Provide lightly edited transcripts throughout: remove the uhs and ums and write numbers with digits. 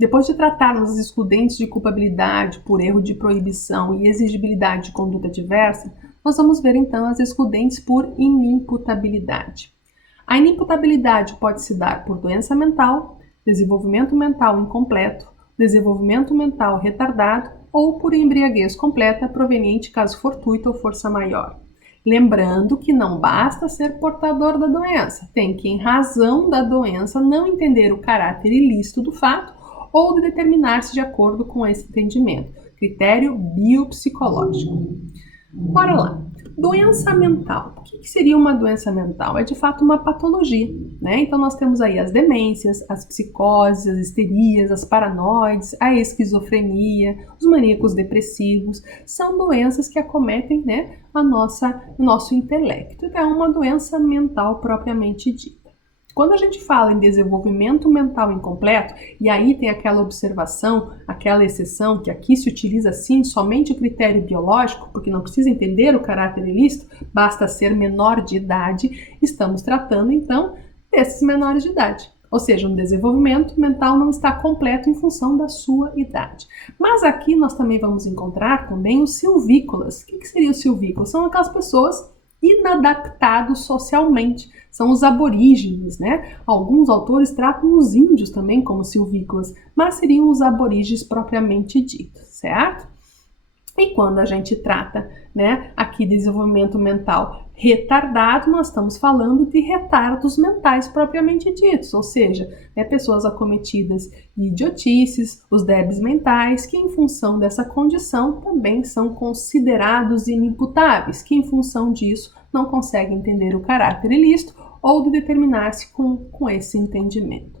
Depois de tratarmos as excludentes de culpabilidade por erro de proibição e exigibilidade de conduta diversa, nós vamos ver então as excludentes por inimputabilidade. A inimputabilidade pode se dar por doença mental, desenvolvimento mental incompleto, desenvolvimento mental retardado ou por embriaguez completa proveniente caso fortuito ou força maior. Lembrando que não basta ser portador da doença, tem que, em razão da doença, não entender o caráter ilícito do fato ou de determinar-se de acordo com esse entendimento. Critério biopsicológico. Bora lá. Doença mental. O que seria uma doença mental? É de fato uma patologia, né? Então nós temos aí as demências, as psicoses, as histerias, as paranoides, a esquizofrenia, os maníacos depressivos. São doenças que acometem, né, o nosso intelecto. Então é uma doença mental propriamente dita. Quando a gente fala em desenvolvimento mental incompleto, e aí tem aquela observação, aquela exceção, que aqui se utiliza sim somente o critério biológico, porque não precisa entender o caráter ilícito, basta ser menor de idade, estamos tratando então desses menores de idade. Ou seja, um desenvolvimento mental não está completo em função da sua idade. Mas aqui nós também vamos encontrar também os silvícolas. O que seriam os silvícolas? São aquelas pessoas inadaptados socialmente, são os aborígenes, né? Alguns autores tratam os índios também como silvícolas, mas seriam os aborígenes propriamente ditos, certo? E quando a gente trata, né, aqui de desenvolvimento mental retardado, nós estamos falando de retardos mentais propriamente ditos, ou seja, né, pessoas acometidas de idiotices, os débeis mentais, que em função dessa condição também são considerados inimputáveis, que em função disso não conseguem entender o caráter ilícito ou de determinar-se com esse entendimento.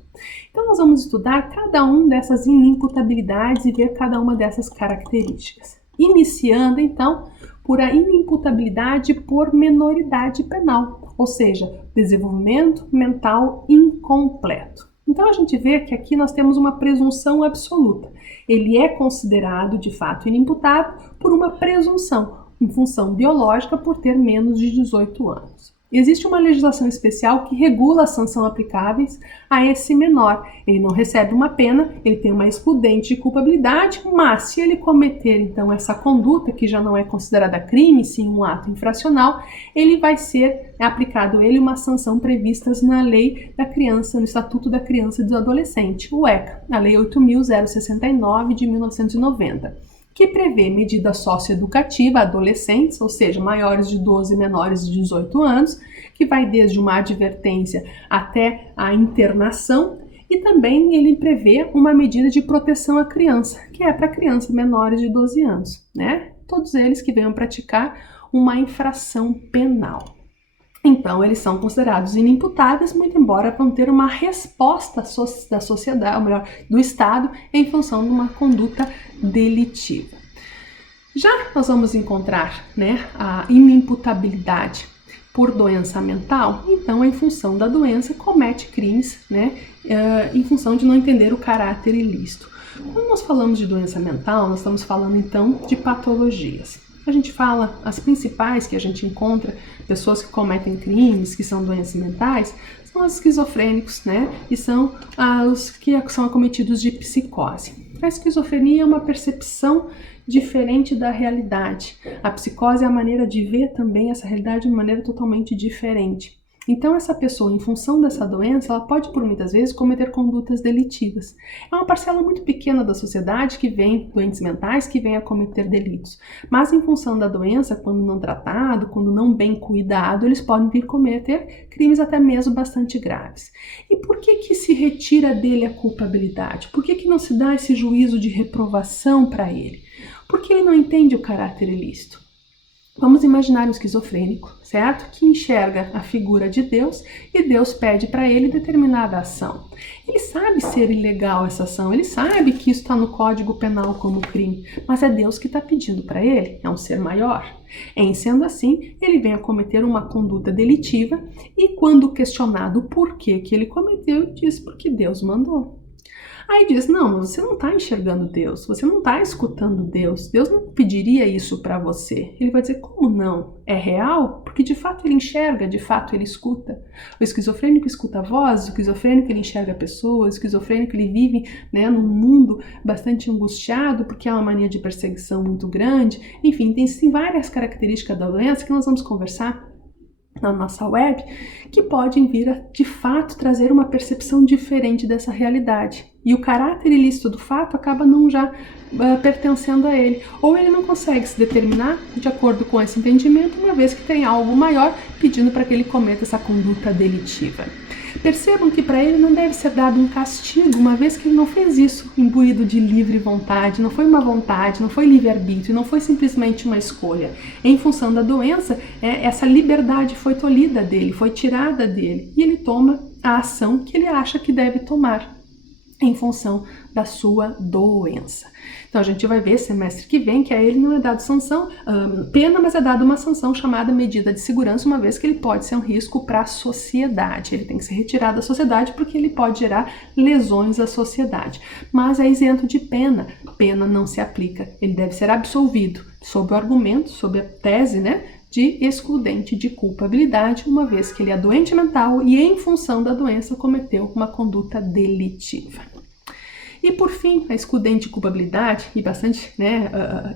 Então nós vamos estudar cada uma dessas inimputabilidades e ver cada uma dessas características. Iniciando, então, por a inimputabilidade por menoridade penal, ou seja, desenvolvimento mental incompleto. Então, a gente vê que aqui nós temos uma presunção absoluta. Ele é considerado, de fato, inimputável por uma presunção, em função biológica, por ter menos de 18 anos. Existe uma legislação especial que regula as sanções aplicáveis a esse menor. Ele não recebe uma pena, ele tem uma excludente de culpabilidade, mas se ele cometer então essa conduta, que já não é considerada crime, sim um ato infracional, ele vai ser aplicado a ele uma sanção prevista na Lei da Criança, no Estatuto da Criança e do Adolescente, o ECA, a Lei 8.069 de 1990. Que prevê medida socioeducativa a adolescentes, ou seja, maiores de 12 e menores de 18 anos, que vai desde uma advertência até a internação, e também ele prevê uma medida de proteção à criança, que é para crianças menores de 12 anos, né? Todos eles que venham praticar uma infração penal. Então, eles são considerados inimputáveis, muito embora vão ter uma resposta da sociedade, ou melhor, do Estado, em função de uma conduta delitiva. Já nós vamos encontrar, né, a inimputabilidade por doença mental, então, em função da doença, comete crimes, né, em função de não entender o caráter ilícito. Quando nós falamos de doença mental, nós estamos falando, então, de patologias. A gente fala, as principais que a gente encontra, pessoas que cometem crimes, que são doenças mentais, são os esquizofrênicos, né? E são os que são acometidos de psicose. A esquizofrenia é uma percepção diferente da realidade. A psicose é a maneira de ver também essa realidade de uma maneira totalmente diferente. Então essa pessoa, em função dessa doença, ela pode por muitas vezes cometer condutas delitivas. É uma parcela muito pequena da sociedade que vem, doentes mentais, que vem a cometer delitos. Mas em função da doença, quando não tratado, quando não bem cuidado, eles podem vir cometer crimes até mesmo bastante graves. E por que se retira dele a culpabilidade? Por que não se dá esse juízo de reprovação para ele? Porque ele não entende o caráter ilícito. Vamos imaginar um esquizofrênico, certo? Que enxerga a figura de Deus e Deus pede para ele determinada ação. Ele sabe ser ilegal essa ação, ele sabe que isso está no Código Penal como crime, mas é Deus que está pedindo para ele, é um ser maior. Em sendo assim, ele vem a cometer uma conduta delitiva e quando questionado por que ele cometeu, diz porque Deus mandou. Aí diz, não, você não está enxergando Deus, você não está escutando Deus, Deus não pediria isso para você. Ele vai dizer, como não? É real? Porque de fato ele enxerga, de fato ele escuta. O esquizofrênico escuta a voz, o esquizofrênico ele enxerga pessoas, o esquizofrênico ele vive, né, num mundo bastante angustiado porque há uma mania de perseguição muito grande. Enfim, tem várias características da doença que nós vamos conversar na nossa web, que podem vir a, de fato, trazer uma percepção diferente dessa realidade. E o caráter ilícito do fato acaba não já pertencendo a ele. Ou ele não consegue se determinar de acordo com esse entendimento, uma vez que tem algo maior pedindo para que ele cometa essa conduta delitiva. Percebam que para ele não deve ser dado um castigo, uma vez que ele não fez isso imbuído de livre vontade, não foi uma vontade, não foi livre-arbítrio, não foi simplesmente uma escolha. Em função da doença, essa liberdade foi tolhida dele, foi tirada dele, e ele toma a ação que ele acha que deve tomar em função da sua doença. Então a gente vai ver semestre que vem que a ele não é dado pena, mas é dada uma sanção chamada medida de segurança, uma vez que ele pode ser um risco para a sociedade. Ele tem que ser retirado da sociedade porque ele pode gerar lesões à sociedade. Mas é isento de pena. Pena não se aplica. Ele deve ser absolvido sob o argumento, sob a tese, né, de excludente de culpabilidade, uma vez que ele é doente mental e em função da doença cometeu uma conduta delitiva. E por fim, a excludente de culpabilidade, e bastante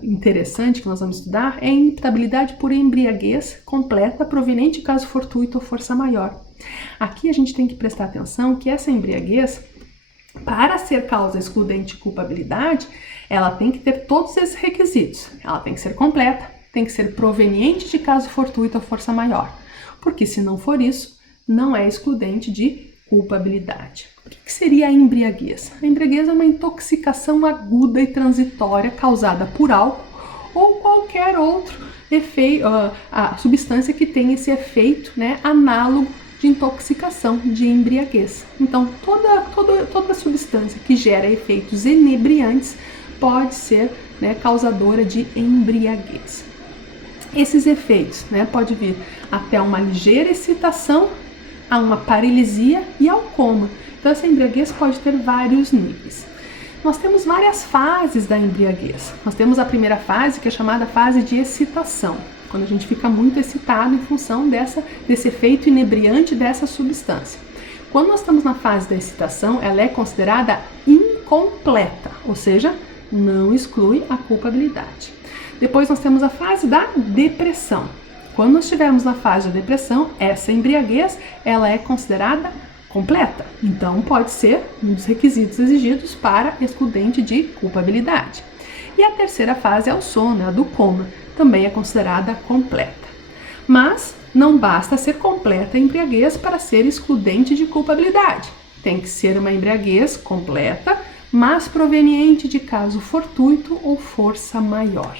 interessante que nós vamos estudar, é a inimputabilidade por embriaguez completa proveniente de caso fortuito ou força maior. Aqui a gente tem que prestar atenção que essa embriaguez, para ser causa excludente de culpabilidade, ela tem que ter todos esses requisitos. Ela tem que ser completa, tem que ser proveniente de caso fortuito ou força maior. Porque se não for isso, não é excludente de culpabilidade. O que seria a embriaguez? A embriaguez é uma intoxicação aguda e transitória causada por álcool ou qualquer outro efeito, a substância que tem esse efeito, né, análogo de intoxicação, de embriaguez. Então, toda substância que gera efeitos inebriantes pode ser, né, causadora de embriaguez. Esses efeitos, né, pode vir até uma ligeira excitação, a uma paralisia e ao coma. Então essa embriaguez pode ter vários níveis. Nós temos várias fases da embriaguez. Nós temos a primeira fase, que é chamada fase de excitação, quando a gente fica muito excitado em função desse efeito inebriante dessa substância. Quando nós estamos na fase da excitação, ela é considerada incompleta, ou seja, não exclui a culpabilidade. Depois nós temos a fase da depressão. Quando nós estivermos na fase da depressão, essa embriaguez ela é considerada completa. Então pode ser um dos requisitos exigidos para excludente de culpabilidade. E a terceira fase é o sono, a do coma, também é considerada completa. Mas não basta ser completa a embriaguez para ser excludente de culpabilidade. Tem que ser uma embriaguez completa, mas proveniente de caso fortuito ou força maior.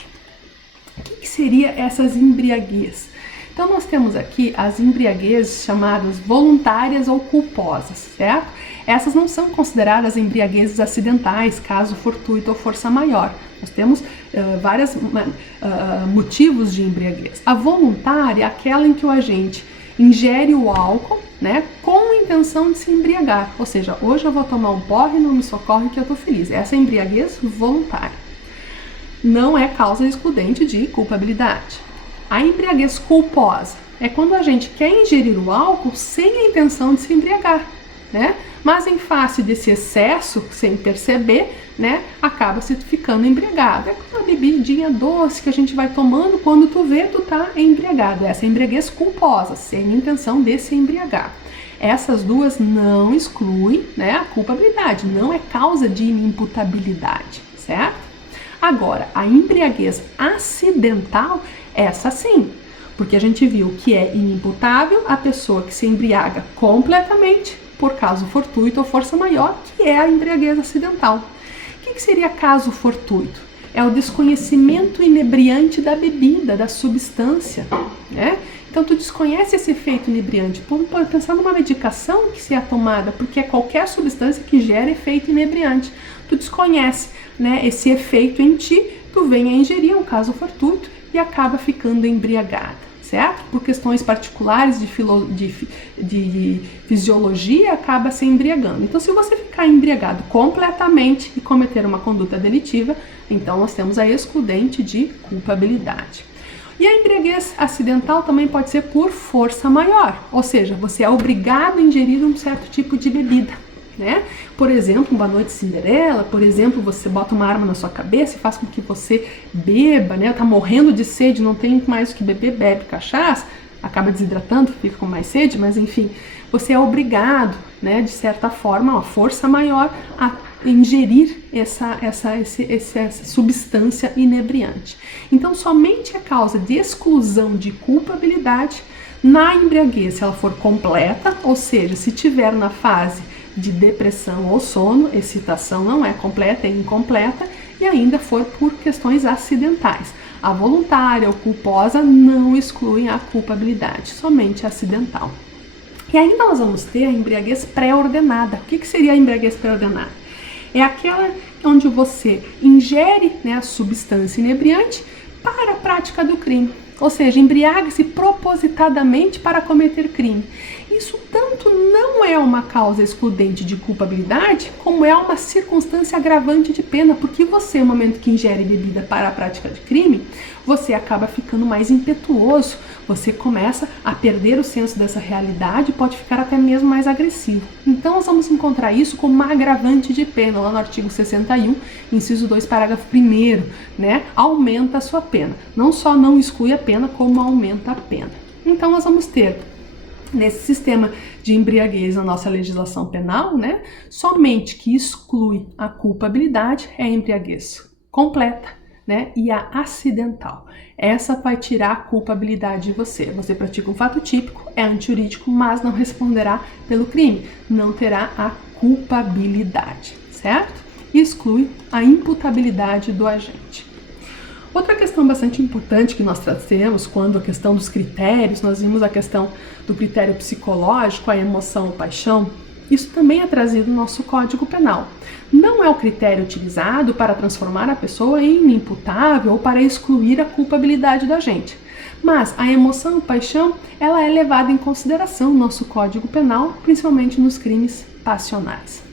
O que seria essas embriaguez? Então nós temos aqui as embriaguezes chamadas voluntárias ou culposas, certo? Essas não são consideradas embriaguezes acidentais, caso fortuito ou força maior. Nós temos vários motivos de embriaguez. A voluntária é aquela em que o agente ingere o álcool, né, com a intenção de se embriagar. Ou seja, hoje eu vou tomar um porre e não me socorre que eu tô feliz. Essa é a embriaguez voluntária. Não é causa excludente de culpabilidade. A embriaguez culposa é quando a gente quer ingerir o álcool sem a intenção de se embriagar, né? Mas em face desse excesso, sem perceber, né, acaba se ficando embriagado. É como uma bebidinha doce que a gente vai tomando, quando tu vê, tu tá embriagado. Essa é a embriaguez culposa, sem intenção de se embriagar. Essas duas não excluem, né, a culpabilidade, não é causa de inimputabilidade, certo? Agora, a embriaguez acidental, essa sim, porque a gente viu que é inimputável a pessoa que se embriaga completamente por caso fortuito ou força maior, que é a embriaguez acidental. O que seria caso fortuito? É o desconhecimento inebriante da bebida, da substância, né? Então, tu desconhece esse efeito inebriante. Pode pensar numa medicação que se é tomada, porque é qualquer substância que gera efeito inebriante. Tu desconhece, né, esse efeito em ti, tu vem a ingerir um caso fortuito e acaba ficando embriagada, certo? Por questões particulares de fisiologia, acaba se embriagando. Então, se você ficar embriagado completamente e cometer uma conduta delitiva, então nós temos a excludente de culpabilidade. E a embriaguez acidental também pode ser por força maior, ou seja, você é obrigado a ingerir um certo tipo de bebida, né? Por exemplo, uma noite Cinderela, por exemplo, você bota uma arma na sua cabeça e faz com que você beba, né? Tá morrendo de sede, não tem mais o que beber, bebe cachaça, acaba desidratando, fica com mais sede, mas enfim, você é obrigado, né, de certa forma, uma força maior a ingerir essa substância inebriante. Então, somente a causa de exclusão de culpabilidade na embriaguez, se ela for completa, ou seja, se tiver na fase de depressão ou sono, excitação não é completa, é incompleta, e ainda for por questões acidentais. A voluntária ou culposa não excluem a culpabilidade, somente a acidental. E ainda nós vamos ter a embriaguez pré-ordenada. O que seria a embriaguez pré-ordenada? É aquela onde você ingere, né, a substância inebriante para a prática do crime. Ou seja, embriaga-se propositadamente para cometer crime. Isso tanto não é uma causa excludente de culpabilidade, como é uma circunstância agravante de pena, porque você, no momento que ingere bebida para a prática de crime, você acaba ficando mais impetuoso, você começa a perder o senso dessa realidade, pode ficar até mesmo mais agressivo. Então nós vamos encontrar isso como uma agravante de pena, lá no artigo 61, inciso 2, parágrafo 1º, né? Aumenta a sua pena. Não só não exclui a pena, como aumenta a pena. Então nós vamos ter, nesse sistema de embriaguez na nossa legislação penal, né, somente que exclui a culpabilidade é a embriaguez completa, né, e a acidental. Essa vai tirar a culpabilidade de você. Você pratica um fato típico, é antijurídico, mas não responderá pelo crime, não terá a culpabilidade, certo? E exclui a imputabilidade do agente. Outra questão bastante importante que nós trazemos quando a questão dos critérios, nós vimos a questão do critério psicológico, a emoção, a paixão, isso também é trazido no nosso Código Penal. Não é o critério utilizado para transformar a pessoa em inimputável ou para excluir a culpabilidade do agente. Mas a emoção e a paixão, ela é levada em consideração no nosso Código Penal, principalmente nos crimes passionais.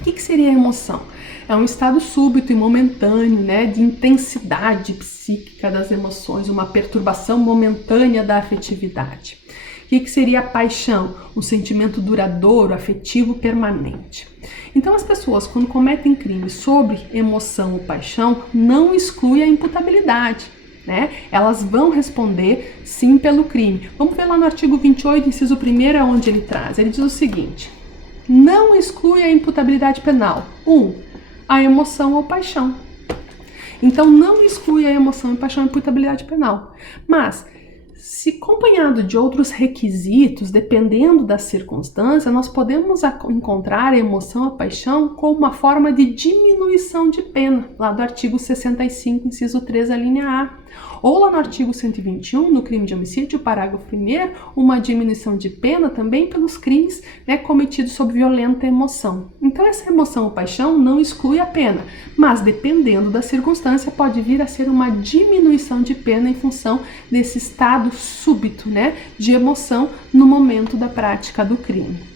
O que seria a emoção? É um estado súbito e momentâneo, né, de intensidade psíquica das emoções, uma perturbação momentânea da afetividade. O que seria a paixão? Um sentimento duradouro, afetivo, permanente. Então as pessoas, quando cometem crimes sobre emoção ou paixão, não exclui a imputabilidade, né? Elas vão responder sim pelo crime. Vamos ver lá no artigo 28, inciso 1º, onde ele traz. Ele diz o seguinte: não exclui a imputabilidade penal. 1. A emoção ou paixão. Então, não exclui a emoção e paixão e imputabilidade penal. Mas, se acompanhado de outros requisitos, dependendo da circunstância, nós podemos encontrar a emoção e a paixão como uma forma de diminuição de pena, lá do artigo 65, inciso 3, a linha A. Ou lá no artigo 121, no crime de homicídio, parágrafo 1º, uma diminuição de pena também pelos crimes, né, cometidos sob violenta emoção. Então essa emoção ou paixão não exclui a pena, mas dependendo da circunstância pode vir a ser uma diminuição de pena em função desse estado súbito, né, de emoção no momento da prática do crime.